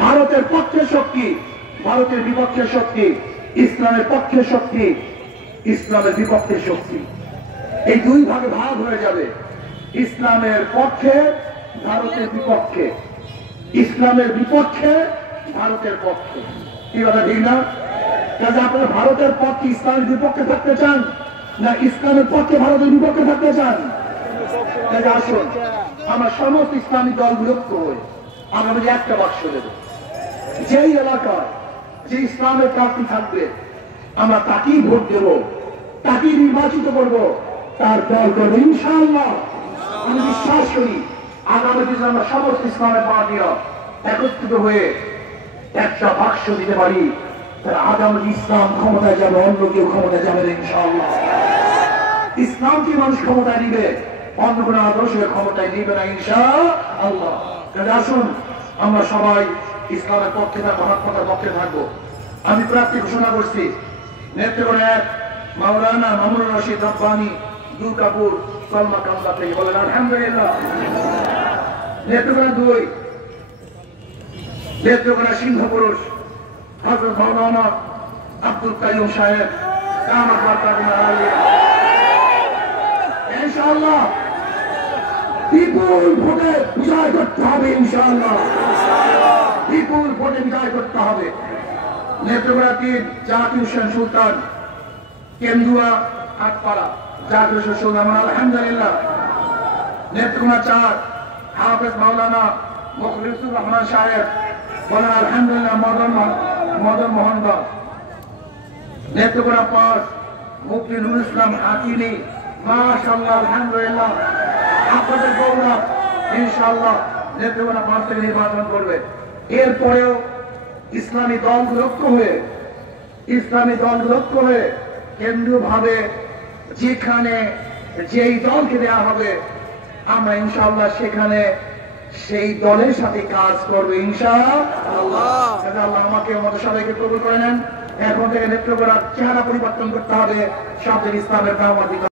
ভারতের পক্ষের শক্তি, ভারতের বিপক্ষের শক্তি, ইসলামের পক্ষের শক্তি, ইসলামের বিপক্ষের শক্তি। এই দুই ভাগে ভাগ হয়ে যাবে, ইসলামের পক্ষে, ভারতের বিপক্ষে, ইসলামের বিপক্ষে, ভারতের পক্ষে। কি কথা ঠিক না? কাজে আপনারা ভারতের পক্ষে ইসলামের বিপক্ষে থাকতে চান, না ইসলামের পক্ষে ভারতের বিপক্ষে থাকতে চান? কাজে আসুন আমরা সমস্ত ইসলামী দলগুলো হয়ে আমরা একটা বাক্স দেব, যেই এলাকায় যে ইসলামের প্রার্থী থাকবে আমরা তাকেই ভোট দেব, তাকেই নির্বাচিত করব, তার দল করবো ইনশাআল্লাহ। আমি বিশ্বাস করি আগামী দিনে আমরা সমস্ত ইসলামের পার্টিরা একত্রিত হয়ে একটা বাক্স দিতে পারি, তারা আগামী ইসলাম ক্ষমতায় যাবে, অন্য কেউ ক্ষমতায় যাবে না ইনশাআল্লাহ। ইসলামকে মানুষ ক্ষমতায় নিবে, অন্য কোন আদর্শের ক্ষমতায় নিবে না ইনশাআল্লাহ। আসুন আমরা সবাই ইসলামের পক্ষে থাকবো, মহাত্মার পক্ষে থাকবো। আমি প্রার্থী ঘোষণা করছি নেত্রকোনা 1 মাওলানা মামুনুর রশিদ রব্বানী দুর্গাপুর সলমা কামলা থেকে, বলেন আলহামদুলিল্লাহ। নেত্রকোনা 2 নেত্রকোনা সিংহপুরুষ হযরত মাওলানা আব্দুল কাইয়ুম সাহেব দামাত বারকাতুহু আলিয়া, ইনশাআল্লাহ বিপুল ভোটে বিজয় করতে হবে ইনশাআল্লাহ, বিপুল ভোটে বিজয় করতে হবে। নেত্রকোনা 3 জাকির হোসেন সুলতান কেন্দুয়া আটপাড়া জাকির হোসেন সুলতান, আলহামদুলিল্লাহ। নেত্রকোনা 4 হাফেজ মাওলানা মুখলিসুর রহমান সাহেব, বলেন আলহামদুলিল্লাহ। মদন মোহন দাস। নেত্রকোনা 5 মুফতি নুরুল ইসলাম হাকিমি, মাশাআল্লাহ আলহামদুলিল্লাহ। আপনাদের গৌরব ইনশাআল্লাহ নেত্রকোনা 5 থেকে নির্বাচন করবে। এরপরেও ইসলামী দলগুলো হয়ে কেন্দ্রীয় ভাবে যেখানে যেই দলকে দেওয়া হবে আমরা ইনশাআল্লাহ সেখানে সেই দলের সাথে কাজ করবে ইনশাআল্লাহ। আল্লাহ আমাকে আমাদের সবাইকে কবুল করে নেন। এখন থেকে নেত্রকোনার চেহারা পরিবর্তন করতে হবে, সব ইসলামের দাওয়াত দিতে হবে।